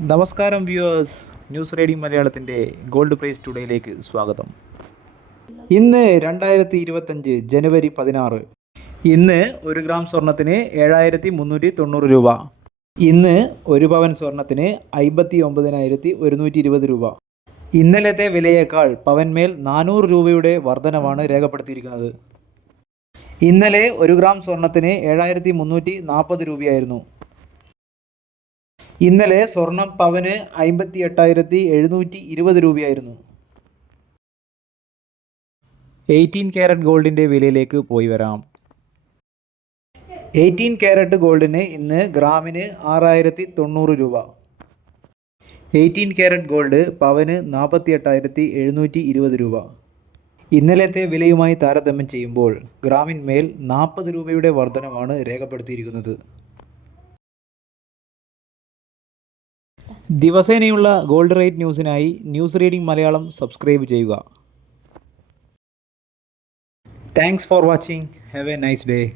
നമസ്കാരം viewers. News reading മലയാളത്തിന്റെ gold price ടുഡേയിലേക്ക് സ്വാഗതം. ഇന്ന് രണ്ടായിരത്തി ഇരുപത്തഞ്ച് ജനുവരി പതിനാറ്. ഇന്ന് ഒരു ഗ്രാം സ്വർണത്തിന് ഏഴായിരത്തി മുന്നൂറ്റി തൊണ്ണൂറ് രൂപ. ഇന്ന് ഒരു പവൻ സ്വർണത്തിന് അമ്പത്തി ഒമ്പതിനായിരത്തി ഒരുന്നൂറ്റി ഇരുപത് രൂപ. ഇന്നലത്തെ വിലയേക്കാൾ പവൻമേൽ നാനൂറ് രൂപയുടെ വർധനവാണ് രേഖപ്പെടുത്തിയിരിക്കുന്നത്. ഇന്നലെ ഒരു ഗ്രാം സ്വർണത്തിന് ഏഴായിരത്തി മുന്നൂറ്റി നാൽപ്പത് രൂപയായിരുന്നു. ഇന്നലെ സ്വർണം പവന് അമ്പത്തി എട്ടായിരത്തി എഴുന്നൂറ്റി ഇരുപത് രൂപയായിരുന്നു. എയ്റ്റീൻ ക്യാരറ്റ് ഗോൾഡിന്റെ വിലയിലേക്ക് പോയി വരാം. എയ്റ്റീൻ ക്യാരറ്റ് ഗോൾഡിന് ഇന്ന് ഗ്രാമിന് ആറായിരത്തി തൊണ്ണൂറ് രൂപ. എയ്റ്റീൻ ക്യാരറ്റ് ഗോൾഡ് പവന് നാൽപ്പത്തി എട്ടായിരത്തി എഴുന്നൂറ്റി ഇരുപത് രൂപ. ഇന്നലത്തെ വിലയുമായി താരതമ്യം ചെയ്യുമ്പോൾ ഗ്രാമിന്മേൽ നാൽപ്പത് രൂപയുടെ വർധനമാണ് രേഖപ്പെടുത്തിയിരിക്കുന്നത്. ദിവസേനയുള്ള ഗോൾഡ് റേറ്റ് ന്യൂസിനായി ന്യൂസ് റീഡിംഗ് മലയാളം സബ്സ്ക്രൈബ് ചെയ്യുക. Thanks for watching have a nice day